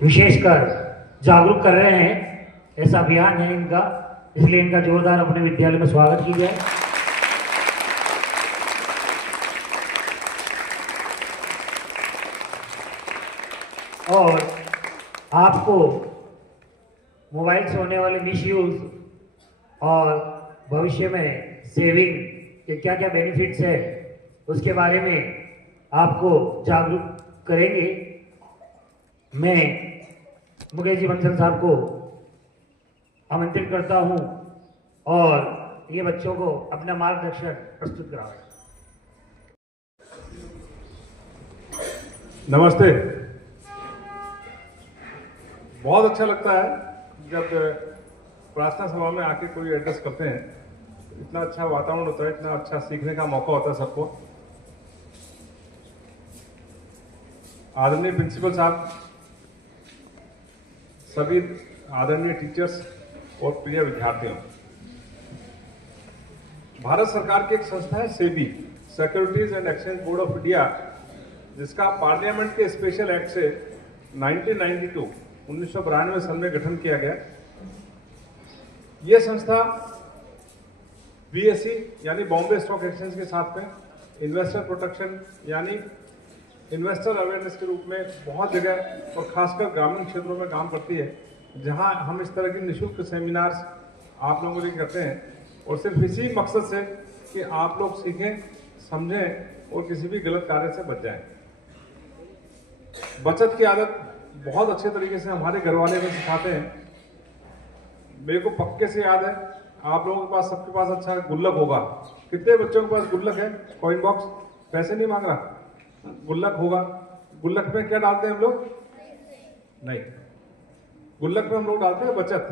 विशेषकर जागरूक कर रहे हैं। ऐसा अभियान है इनका, इसलिए इनका जोरदार अपने विद्यालय में स्वागत कीजिए। और आपको मोबाइल से होने वाले मिसयूज और भविष्य में सेविंग के क्या क्या बेनिफिट्स है उसके बारे में आपको जागरूक करेंगे। मैं मुकेश जी बंसल साहब को आमंत्रित करता हूं और ये बच्चों को अपना मार्गदर्शन प्रस्तुत कराएं। नमस्ते। बहुत अच्छा लगता है जब प्रार्थना सभा में आके कोई एड्रेस करते हैं। इतना अच्छा वातावरण होता है, इतना अच्छा सीखने का मौका होता है सबको। आदरणीय प्रिंसिपल साहब, सभी आदरणीय टीचर्स और प्रिय विद्यार्थियों, भारत सरकार की एक संस्था है SEBI, securities and exchange board of India, जिसका पार्लियामेंट के स्पेशल एक्ट से 1992 साल में गठन किया गया। यह संस्था बीएसई यानी बॉम्बे स्टॉक एक्सचेंज के साथ में इन्वेस्टर प्रोटेक्शन यानी इन्वेस्टर अवेयरनेस के रूप में बहुत जगह और खासकर ग्रामीण क्षेत्रों में काम करती है, जहां हम इस तरह की निःशुल्क सेमिनार्स आप लोगों के लिए करते हैं और सिर्फ इसी मकसद से कि आप लोग सीखें, समझें और किसी भी गलत कार्य से बच जाएं। बचत की आदत बहुत अच्छे तरीके से हमारे घर वाले भी सिखाते हैं। मेरे को पक्के से याद है, आप लोगों के पास, सबके पास अच्छा गुल्लक होगा। कितने बच्चों के पास गुल्लक है? कॉइन बॉक्स, पैसे नहीं मांग रहा, गुल्लक होगा। गुल्लक में क्या डालते हैं हम लोग? नहीं, गुल्लक में हम लोग डालते हैं बचत।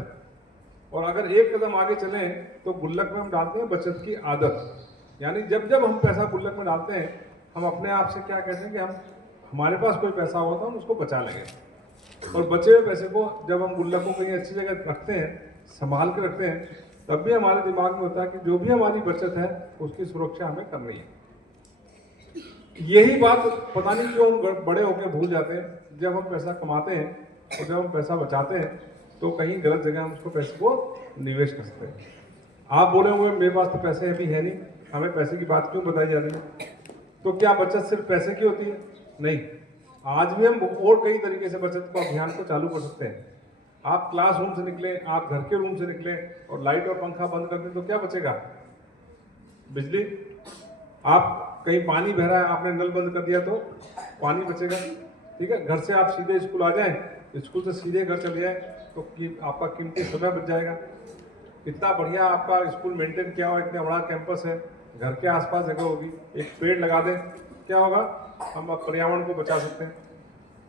और अगर एक कदम आगे चलें तो गुल्लक में हम डालते हैं बचत की आदत। यानी जब जब हम पैसा गुल्लक में डालते हैं, हम अपने आप से क्या कहते हैं कि हमारे पास कोई पैसा होगा तो हम उसको बचा लेंगे। और बचे हुए पैसे को जब हम गुल्लक को कहीं अच्छी जगह रखते हैं, संभाल के रखते हैं, तब भी हमारे दिमाग में होता है कि जो भी हमारी बचत है उसकी सुरक्षा हमें करनी है। यही बात पता नहीं क्यों हम बड़े होकर भूल जाते हैं। जब हम पैसा कमाते हैं और जब हम पैसा बचाते हैं तो कहीं गलत जगह हम उसको पैसे को निवेश कर सकते हैं। आप बोले होंगे मेरे पास तो पैसे अभी है नहीं, हमें पैसे की बात क्यों बताई जा रही है? तो क्या बचत सिर्फ पैसे की होती है? नहीं, आज भी हम और कई तरीके से बचत को अभियान को चालू कर सकते हैं। आप क्लासरूम से निकले, आप घर के रूम से निकले और लाइट और पंखा बंद कर दें तो क्या बचेगा? बिजली। आप कहीं पानी बह रहा है, आपने नल बंद कर दिया तो पानी बचेगा। ठीक है, घर से आप सीधे स्कूल आ जाएं, स्कूल से सीधे घर चले जाएं तो आपका कीमती समय बच जाएगा। इतना बढ़िया आपका स्कूल मेंटेन किया हुआ, इतना बड़ा कैंपस है, घर के आसपास जगह होगी, एक पेड़ लगा दें, क्या होगा? हम पर्यावरण को बचा सकते हैं।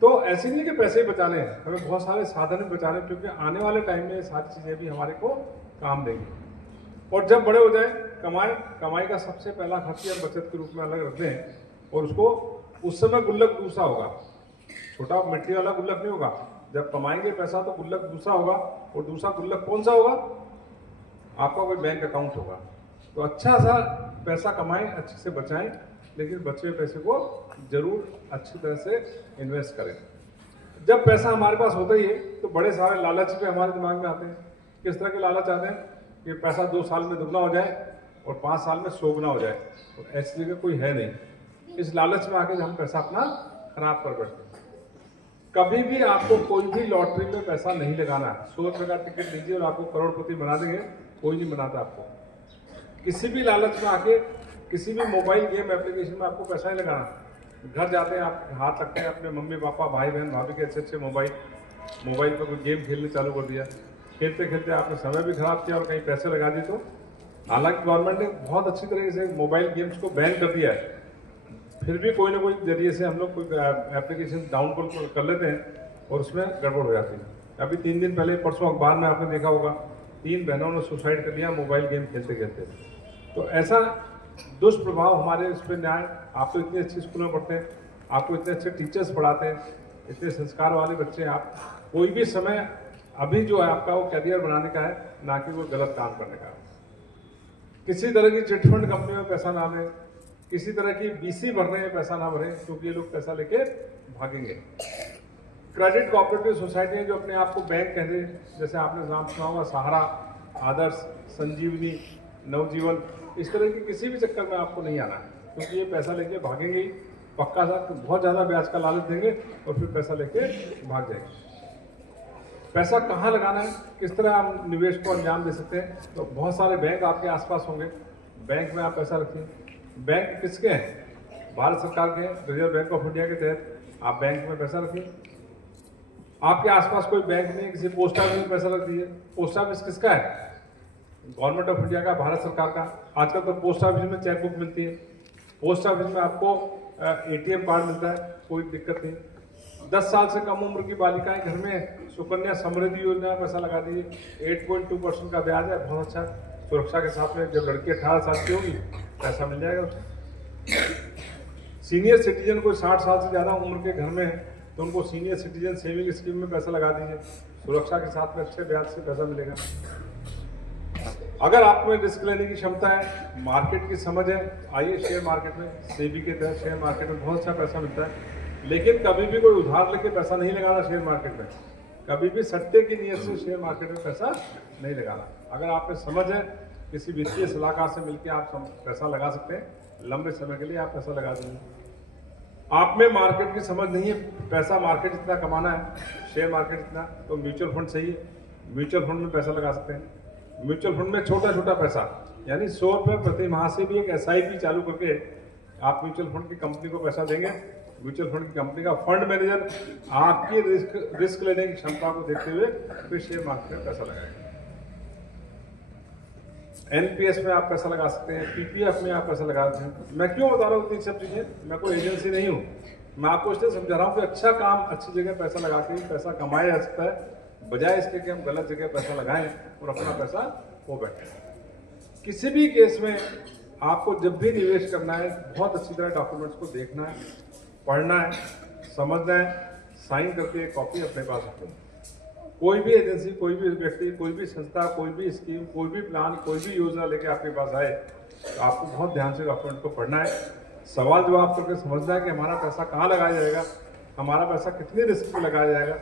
तो ऐसे नहीं कि पैसे बचाने हैं, हमें बहुत सारे साधन बचाने, क्योंकि आने वाले टाइम में ये सारी चीज़ें भी हमारे को काम देंगी। और जब बड़े हो जाए, कमाई का सबसे पहला खर्च हम बचत के रूप में अलग रखते हैं और उसको उस समय गुल्लक दूसरा होगा, छोटा मिट्टी वाला गुल्लक नहीं होगा। जब कमाएंगे पैसा तो गुल्लक दूसरा होगा, और दूसरा गुल्लक कौन सा होगा? आपका कोई बैंक अकाउंट होगा। तो अच्छा सा पैसा कमाएं, अच्छे से बचाएं, लेकिन बचे हुए पैसे को जरूर अच्छी तरह से इन्वेस्ट करें। जब पैसा हमारे पास होता ही है तो बड़े सारे लालच पे हमारे दिमाग में आते हैं। किस तरह के लालच आते हैं कि पैसा 2 साल में दुगना हो जाए और 5 साल में 100 गुना हो जाए, और ऐसी जगह कोई है नहीं। इस लालच में आके हम पैसा अपना खराब कर बैठते हैं। कभी भी आपको कोई भी लॉटरी में पैसा नहीं लगाना है। 100 रुपये का टिकट लीजिए और आपको करोड़पति बना देंगे, कोई नहीं बनाता आपको। किसी भी लालच में आके किसी भी मोबाइल गेम एप्लीकेशन में आपको पैसा नहीं लगाना। घर जाते हैं, आप हाथ रखते हैं अपने मम्मी पापा भाई बहन भाभी के अच्छे मोबाइल पर कोई गेम खेलने चालू कर दिया, खेलते खेलते आपने समय भी खराब किया और कहीं पैसे लगा दिए। तो हालांकि गवर्नमेंट ने बहुत अच्छी तरीके से मोबाइल गेम्स को बैन कर दिया है, फिर भी कोई ना कोई जरिए से हम लोग कोई एप्लीकेशन डाउनलोड कर लेते हैं और उसमें गड़बड़ हो जाती है। अभी 3 दिन पहले, परसों अखबार में आपने देखा होगा, 3 बहनों ने सुसाइड कर लिया मोबाइल गेम खेलते खेलते। तो ऐसा दुष्प्रभाव हमारे इस पर न्याय। आप तो इतने अच्छे स्कूल में पढ़ते हैं, आपको इतने अच्छे टीचर्स पढ़ाते हैं, इतने संस्कार वाले बच्चे हैं। आप कोई भी समय अभी जो है आपका वो करियर बनाने का है, ना कि वो गलत काम करने का। किसी तरह की चिटफंड कंपनी में पैसा ना दें, किसी तरह की बीसी भरने में पैसा ना भरें, क्योंकि ये लोग पैसा लेके भागेंगे। क्रेडिट कोऑपरेटिव सोसाइटी जो अपने आप को बैंक कहते हैं, जैसे आपने नाम सुना होगा सहारा, आदर्श, संजीवनी, नवजीवन, इस तरह की किसी भी चक्कर में आपको नहीं आना है, क्योंकि ये पैसा लेके भागेंगे ही पक्का सा, बहुत ज़्यादा ब्याज का लालच देंगे और फिर पैसा लेके भाग जाएंगे। पैसा कहाँ लगाना है, किस तरह आप निवेश को अंजाम दे सकते हैं, तो बहुत सारे बैंक आपके आसपास होंगे, बैंक में आप पैसा रखिए। बैंक किसके हैं? भारत सरकार के, रिजर्व बैंक ऑफ इंडिया के तहत आप बैंक में पैसा रखिए। आपके आसपास कोई बैंक नहीं, किसी पोस्ट ऑफिस में पैसा रख दीजिए। पोस्ट ऑफिस किसका है? गवर्नमेंट ऑफ इंडिया का, भारत सरकार का। आजकल तो पोस्ट ऑफिस में चेक बुक मिलती है, पोस्ट ऑफिस में आपको एटीएम कार्ड मिलता है, कोई दिक्कत नहीं। 10 साल से कम उम्र की बालिकाएं घर में सुकन्या समृद्धि योजना में पैसा लगा दीजिए, 8.2% का ब्याज है, बहुत अच्छा सुरक्षा के साथ में। जब लड़की 18 साल की होगी पैसा मिल जाएगा उसे। सीनियर सिटीजन कोई 60 साल से ज़्यादा उम्र के घर में है तो उनको सीनियर सिटीजन सेविंग स्कीम में पैसा लगा दीजिए, सुरक्षा के साथ में अच्छे ब्याज से पैसा मिलेगा। अगर आप में रिस्क लेने की क्षमता है, मार्केट की समझ है, आइए शेयर मार्केट में, सेबी के तहत शेयर मार्केट में बहुत अच्छा पैसा मिलता है। लेकिन कभी भी कोई उधार लेके पैसा नहीं लगाना शेयर मार्केट में, कभी भी सट्टे की नीयत से शेयर मार्केट में पैसा नहीं लगाना। अगर आप में समझ है, किसी वित्तीय सलाहकार से मिलकर आप पैसा लगा सकते हैं, लंबे समय के लिए आप पैसा लगा देंगे। आप में मार्केट की समझ नहीं है, पैसा मार्केट इतना कमाना है, शेयर मार्केट इतना, तो म्यूचुअल फंड सही है, म्यूचुअल फंड में पैसा लगा सकते हैं। म्यूचुअल फंड में छोटा छोटा पैसा, यानी 100 रुपये प्रति माह से भी एक SIP चालू करके आप म्यूचुअल फंड की कंपनी को पैसा देंगे। म्यूचुअल फंड की कंपनी का फंड मैनेजर आपकी रिस्क लेने की क्षमता को देखते हुए फिर शेयर मार्केट में पैसा लगाएगा। NPS में आप पैसा लगा सकते हैं, PPF में आप पैसा लगा सकते हैं। मैं क्यों बता रहा हूँ इतनी सब चीज़ें? मैं कोई एजेंसी नहीं हूँ, मैं आपको इसलिए समझा रहा हूँ कि अच्छा काम अच्छी जगह पैसा लगा के पैसा कमाया जा सकता है, बजाय इसके कि हम गलत जगह पैसा लगाएं और अपना पैसा खो बैठे। किसी भी केस में आपको जब भी निवेश करना है, बहुत अच्छी तरह डॉक्यूमेंट्स को देखना है, पढ़ना है, समझना है, साइन करके एक कॉपी अपने पास रखें। कोई भी एजेंसी, कोई भी व्यक्ति, कोई भी संस्था, कोई भी स्कीम, कोई भी प्लान, कोई भी योजना लेके आपके पास आए तो आपको बहुत ध्यान से डॉक्यूमेंट को पढ़ना है, सवाल जवाब करके समझना है कि हमारा पैसा कहाँ लगाया जाएगा, हमारा पैसा कितने रिस्क में लगाया जाएगा,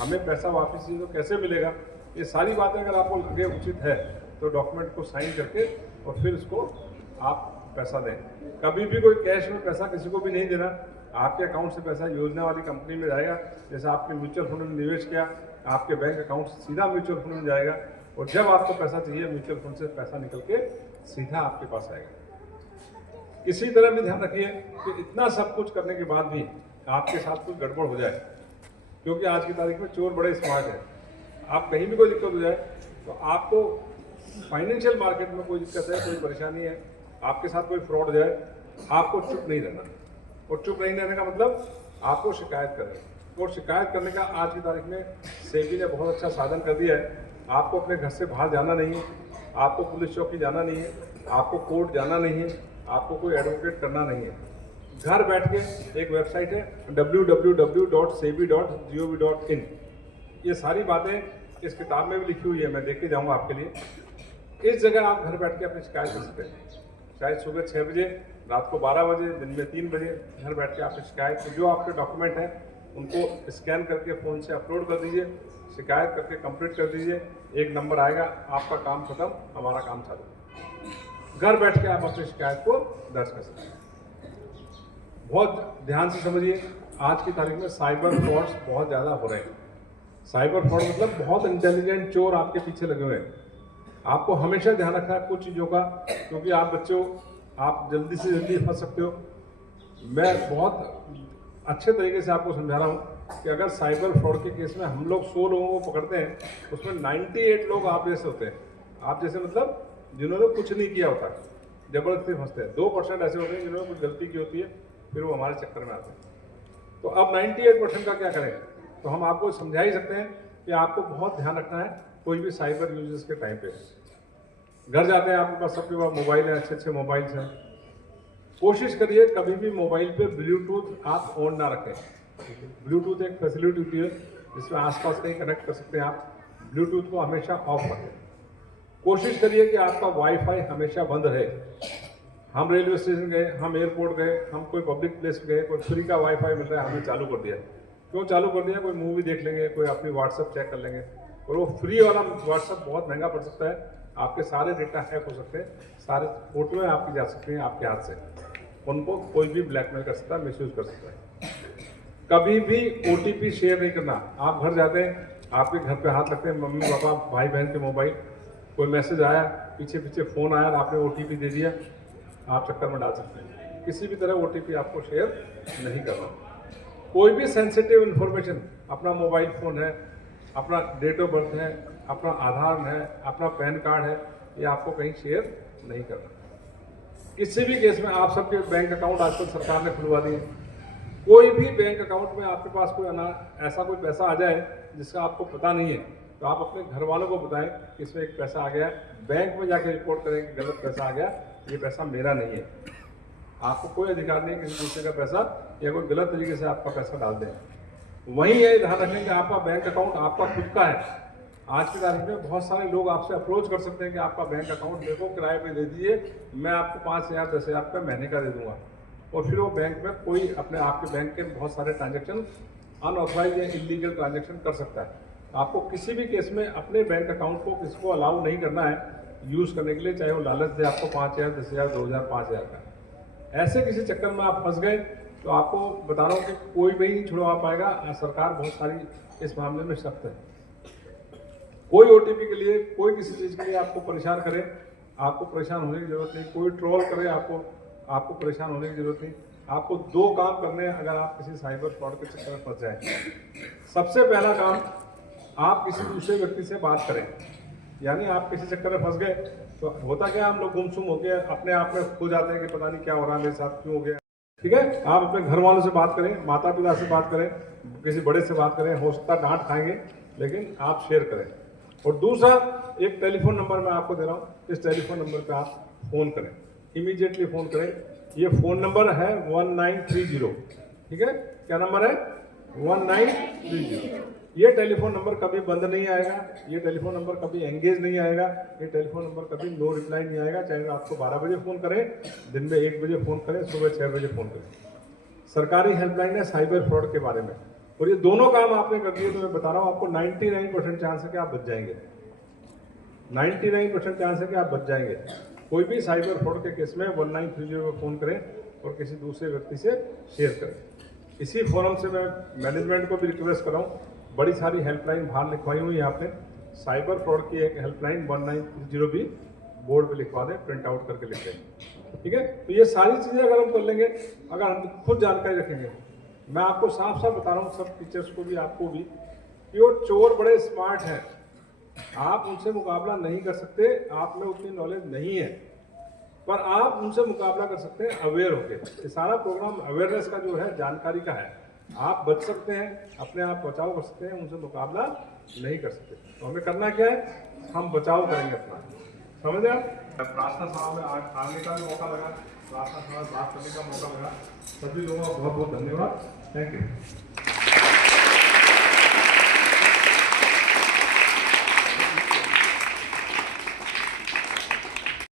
हमें पैसा वापस तो कैसे मिलेगा। ये सारी बातें अगर आपको लगे उचित है तो डॉक्यूमेंट को साइन करके और फिर उसको आप पैसा दें। कभी भी कोई कैश में पैसा किसी को भी नहीं देना, आपके अकाउंट से पैसा योजना वाली कंपनी में जाएगा। जैसे आपने म्यूचुअल फंड में निवेश किया, आपके बैंक अकाउंट से सीधा म्यूचुअल फंड में जाएगा और जब आपको पैसा चाहिए म्यूचुअल फंड से पैसा निकल के सीधा आपके पास आएगा। इसी तरह भी ध्यान रखिए कि इतना सब कुछ करने के बाद भी आपके साथ कुछ गड़बड़ हो जाए, क्योंकि आज की तारीख में चोर बड़े स्मार्ट हैं। आप कहीं भी कोई दिक्कत हो जाए तो आपको फाइनेंशियल मार्केट में कोई दिक्कत है, कोई परेशानी है, आपके साथ कोई फ्रॉड हो जाए, आपको चुप नहीं रहना। और चुप नहीं रहने का मतलब आपको शिकायत करनी। और शिकायत करने का आज की तारीख में सेबी ने बहुत अच्छा साधन कर दिया है। आपको अपने घर से बाहर जाना नहीं है, आपको पुलिस चौकी जाना नहीं है, आपको कोर्ट जाना नहीं है, आपको कोई एडवोकेट करना नहीं है। घर बैठ के एक वेबसाइट है www.sebi.gov.in। ये सारी बातें इस किताब में भी लिखी हुई है, मैं देख के जाऊँगा आपके लिए। इस जगह आप घर बैठ के अपनी शिकायत कर सकते हैं, चाहे सुबह 6 बजे, रात को 12 बजे, दिन में 3 बजे। घर बैठ के आपकी शिकायत, जो आपके डॉक्यूमेंट हैं उनको स्कैन करके फ़ोन से अपलोड कर दीजिए, शिकायत करके कंप्लीट कर दीजिए। एक नंबर आएगा, आपका काम खत्म, हमारा काम चालू। घर बैठ के आप अपनी शिकायत को दर्ज कर सकते हैं। बहुत ध्यान से समझिए, आज की तारीख में साइबर फ्रॉड्स बहुत ज़्यादा हो रहे हैं। साइबर फ्रॉड मतलब बहुत इंटेलिजेंट चोर आपके पीछे लगे हुए हैं। आपको हमेशा ध्यान रखना है कुछ चीज़ों का, क्योंकि आप बच्चे हो, आप जल्दी से जल्दी फंस सकते हो। मैं बहुत अच्छे तरीके से आपको समझा रहा हूँ कि अगर साइबर फ्रॉड के केस में हम लोग 100 लोगों को पकड़ते हैं, उसमें 98 लोग आप जैसे होते हैं। आप जैसे मतलब जिन्होंने कुछ नहीं किया होता, जबरदस्ती फंसते हैं। 2% ऐसे होते हैं जिन्होंने कुछ गलती की होती है, फिर वो हमारे चक्कर में आते हैं। तो अब 98% का क्या करें? तो हम आपको समझा ही सकते हैं कि आपको बहुत ध्यान रखना है कोई भी साइबर यूजर्स के टाइम पे। घर जाते हैं, आपके पास सबके पास मोबाइल है, अच्छे अच्छे मोबाइल्स हैं। कोशिश करिए कभी भी मोबाइल पे ब्लूटूथ आप ऑन ना रखें। ब्लूटूथ एक फैसिलिटी होती है जिसमें आसपास कहीं कनेक्ट कर सकते हैं आप। ब्लूटूथ को हमेशा ऑफ रखें। कोशिश करिए कि आपका वाईफाई हमेशा बंद रहे। हम रेलवे स्टेशन गए, हम एयरपोर्ट गए, हम कोई पब्लिक प्लेस गए, कोई फ्री का वाईफाई मिल रहा है, हमने चालू कर दिया। क्यों चालू कर दिया? कोई मूवी देख लेंगे, कोई अपनी व्हाट्सएप चेक कर लेंगे, और वो फ्री वाला व्हाट्सएप बहुत महंगा पड़ सकता है, आपके सारे डेटा हैक हो सकते हैं, सारे फोटोएं आपकी जा सकती हैं आपके हाथ से, उनको कोई भी ब्लैकमेल कर सकता है, मिसयूज कर सकता है। कभी भी OTP शेयर नहीं करना। आप घर जाते हैं, आपके घर पे हाथ रखते हैं, मम्मी पापा भाई बहन के मोबाइल, कोई मैसेज आया, पीछे पीछे फ़ोन आया और आपने OTP दे दिया, आप चक्कर में डाल सकते हैं। किसी भी तरह OTP आपको शेयर नहीं करना। कोई भी सेंसिटिव इन्फॉर्मेशन, अपना मोबाइल फ़ोन है, अपना डेट ऑफ बर्थ है, अपना आधार है, अपना पैन कार्ड है, ये आपको कहीं शेयर नहीं करना। किसी भी केस में आप सबके बैंक अकाउंट आजकल सरकार ने खुलवा दिए। कोई भी बैंक अकाउंट में आपके पास कोई ऐसा कोई पैसा आ जाए जिसका आपको पता नहीं है, तो आप अपने घर वालों को बताएं कि इसमें एक पैसा आ गया है, बैंक में जाके रिपोर्ट करें कि गलत पैसा आ गया, ये पैसा मेरा नहीं है। आपको कोई अधिकार नहीं है किसी दूसरे का पैसा या कोई गलत तरीके से आपका पैसा डाल दें। वहीं ये ध्यान रखें कि आपका बैंक अकाउंट आपका खुद का है। आज की तारीख में बहुत सारे लोग आपसे अप्रोच कर सकते हैं कि आपका बैंक अकाउंट मेरे को किराए पे दे दीजिए, मैं आपको 5,000 10,000 रुपये महीने का दे दूंगा, और फिर वो बैंक में कोई अपने आपके बैंक के बहुत सारे ट्रांजेक्शन अनऑथराइज या इलीगल ट्रांजेक्शन कर सकता है। आपको किसी भी केस में अपने बैंक अकाउंट को किसी को अलाउ नहीं करना है यूज़ करने के लिए, चाहे वो लालच दे आपको 5,000 10,000 2,000 5,000 का। ऐसे किसी चक्कर में आप फंस गए तो आपको बता रहा हूँ कि कोई भी नहीं छुड़वा पाएगा। सरकार बहुत सारी इस मामले में सख्त है। कोई OTP के लिए, कोई किसी चीज़ के लिए आपको परेशान करे, आपको परेशान होने की जरूरत नहीं। कोई ट्रोल करे, आपको परेशान होने की जरूरत नहीं। आपको 2 काम करने हैं अगर आप किसी साइबर फ्रॉड के चक्कर में फंस जाए। सबसे पहला काम, आप किसी दूसरे व्यक्ति से बात करें। यानी आप किसी चक्कर में फंस गए तो होता क्या, हम लोग गुमसुम हो गए, अपने आप में खो जाते हैं कि पता नहीं क्या हो रहा है मेरे साथ, क्यों हो गया। ठीक है, आप अपने घर वालों से बात करें, माता पिता से बात करें, किसी बड़े से बात करें, हो सकता है डांट खाएंगे, लेकिन आप शेयर करें। और दूसरा, एक टेलीफोन नंबर मैं आपको दे रहा हूँ, इस टेलीफोन नंबर पे आप फ़ोन करें, इमीडिएटली फ़ोन करें। ये फ़ोन नंबर है 1930। ठीक है, क्या नंबर है? 1930। ये टेलीफोन नंबर कभी बंद नहीं आएगा, ये टेलीफोन नंबर कभी एंगेज नहीं आएगा, ये टेलीफोन नंबर कभी नो रिप्लाई नहीं आएगा। चाहे आपको 12 बजे फ़ोन करें, दिन में 1 बजे फ़ोन करें, सुबह 6 बजे फ़ोन करें। सरकारी हेल्पलाइन है साइबर फ्रॉड के बारे में, और ये दोनों काम आपने कर दिए तो मैं बता रहा हूँ आपको 99% चांस है कि आप बच जाएंगे। 99% चांस है कि आप बच जाएंगे। कोई भी साइबर फ्रॉड के केस में 1930 पर फ़ोन करें और किसी दूसरे व्यक्ति से शेयर करें। इसी फोरम से मैं मैनेजमेंट को भी रिक्वेस्ट कर रहा हूँ, बड़ी सारी हेल्पलाइन बाहर लिखवाई हुई है आपने, साइबर फ्रॉड की एक हेल्पलाइन 1930 भी बोर्ड पे लिखवा दें, प्रिंट आउट करके लिख दें। ठीक है, तो ये सारी चीज़ें अगर हम कर लेंगे, अगर हम खुद जानकारी रखेंगे, मैं आपको साफ साफ बता रहा हूँ, सब टीचर्स को भी, आपको भी, कि वो चोर बड़े स्मार्ट हैं, आप उनसे मुकाबला नहीं कर सकते, आप में उतनी नॉलेज नहीं है, पर आप उनसे मुकाबला कर सकते हैं अवेयर होकर। ये सारा प्रोग्राम अवेयरनेस का जो है, जानकारी का है। आप बच सकते हैं, अपने आप बचाव कर सकते हैं, उनसे मुकाबला नहीं कर सकते। तो हमें करना क्या है, हम बचाव करेंगे अपना, समझ आप। प्रार्थना सभा में आने का भी मौका लगा, प्रार्थना सभा बात करने का मौका लगा। सभी लोगों का बहुत बहुत धन्यवाद। Thank you.